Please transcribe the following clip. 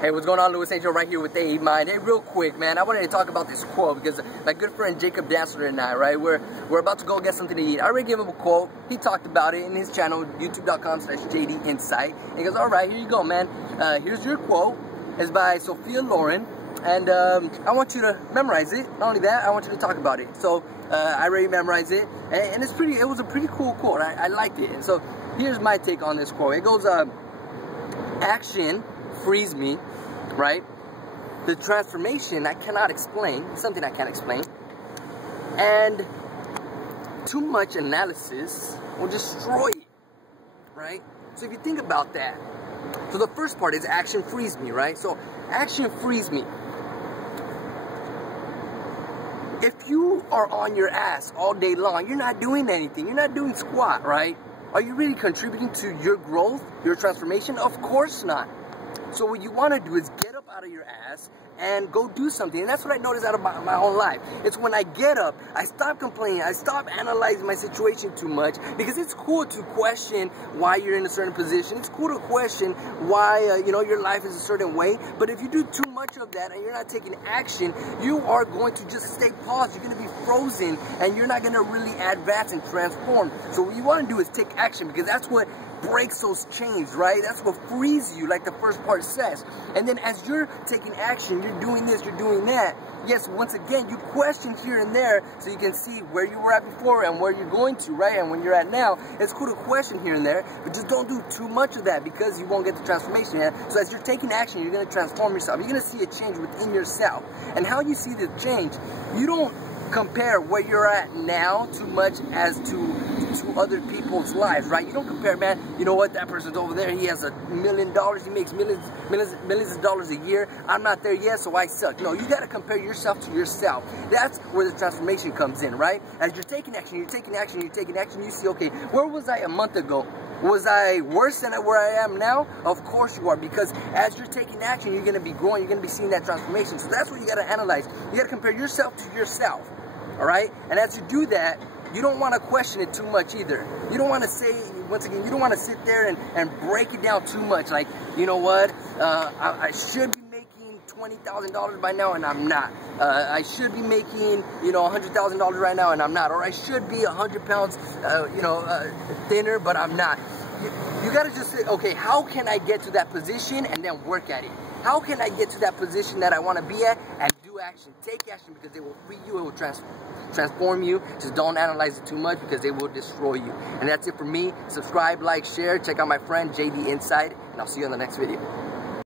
Hey, what's going on? Louis Angel right here with A Mind. Hey, real quick, man, I wanted to talk about this quote because my good friend Jacob Dancer and I, right, we're about to go get something to eat. I already gave him a quote. He talked about it in his channel, youtube.com/JDinsight. He goes, all right, here you go, man. Here's your quote. It's by Sophia Loren, and I want you to memorize it. Not only that, I want you to talk about it. So I already memorized it, and it was a pretty cool quote. I liked it. And so here's my take on this quote. It goes, action frees me, right? The transformation I cannot explain, something I can't explain, and too much analysis will destroy it, right? So if you think about that, so the first part is action frees me, right? So action frees me. If you are on your ass all day long, you're not doing anything, you're not doing squat, right? Are you really contributing to your growth, your transformation? Of course not. So what you want to do is get up out of your ass and go do something. And that's what I noticed out of my own life. It's when I get up, I stop complaining, I stop analyzing my situation too much, because it's cool to question why you're in a certain position. It's cool to question why your life is a certain way. But if you do too much of that and you're not taking action, you are going to just stay paused. You're going to be frozen, and you're not going to really advance and transform. So what you want to do is take action, because that's what breaks those chains, right? That's what frees you, like the first part says. And then as you're taking action, you're doing this, you're doing that. Yes, once again, you question here and there so you can see where you were at before and where you're going to, right? And when you're at now, it's cool to question here and there, but just don't do too much of that, because you won't get the transformation yet. So as you're taking action, you're going to transform yourself. You're going to see a change within yourself. And how you see the change, you don't compare where you're at now too much as to other people's lives, right? You don't compare, man, you know what, that person's over there, he has $1 million, he makes millions of dollars a year, I'm not there yet, so I suck. No, you got to compare yourself to yourself. That's where the transformation comes in, right? As you're taking action, you're taking action, you're taking action, you see, okay, where was I a month ago? Was I worse than where I am now? Of course you are, because as you're taking action, you're going to be growing, you're going to be seeing that transformation. So that's what you got to analyze. You got to compare yourself to yourself, all right? And as you do that, you don't want to question it too much either. You don't want to say, once again, you don't want to sit there and break it down too much. Like, you know what, I should be making $20,000 by now and I'm not. I should be making, $100,000 right now and I'm not. Or I should be 100 pounds, thinner, but I'm not. You got to just say, okay, how can I get to that position, and then work at it? How can I get to that position that I want to be at, and do action? Take action, because it will free you, it will transform you. Just don't analyze it too much, because it will destroy you. And that's it for me. Subscribe, like, share. Check out my friend JD Insight, and I'll see you on the next video.